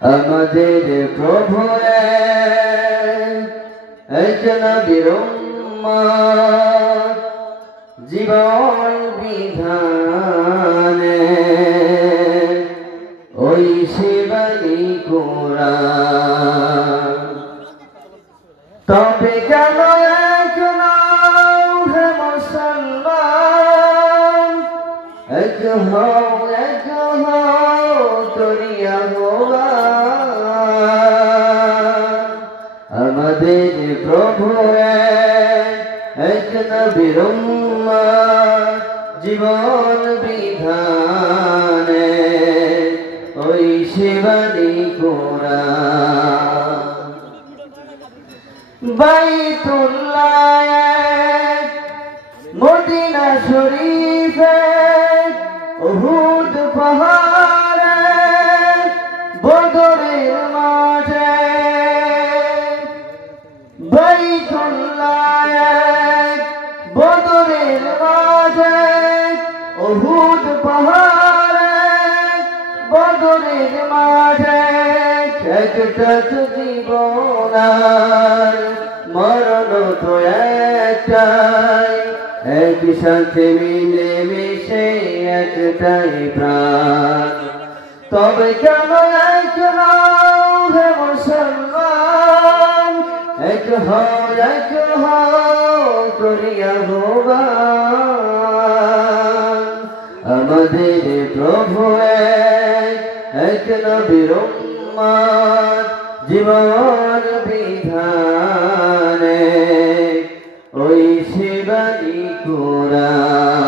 আমাদের প্রভু এক নবীর উম্মত জীবন বিধানে ওই সেবানি কোরআন। তবে কেন এক নাও হে মুসলমান, এক হও করিয়া আমাদের প্রভু এক নবীর উম্মত জীবন বিধানে ওই সেবানি কোরআন। বাইতুল্লাহ মদিনা শরীফে উহুদ পাহাড়ে বদরের মাঠে, বাইতুল্লাহ বদরের মাঠে উহুদ পাহাড়ে বদরের মাঠে একটা তো জীবন আর মরণ তো একটাই, একই সাথে মিলে মিশে একটাই প্রাণ। তবে কেন এক নাও হে মুসলমান, এক হও করিয়া ভগবান। আমাদের প্রভু এক নবীর উম্মত জীবন বিধানে ওই সেবানি কোরআন।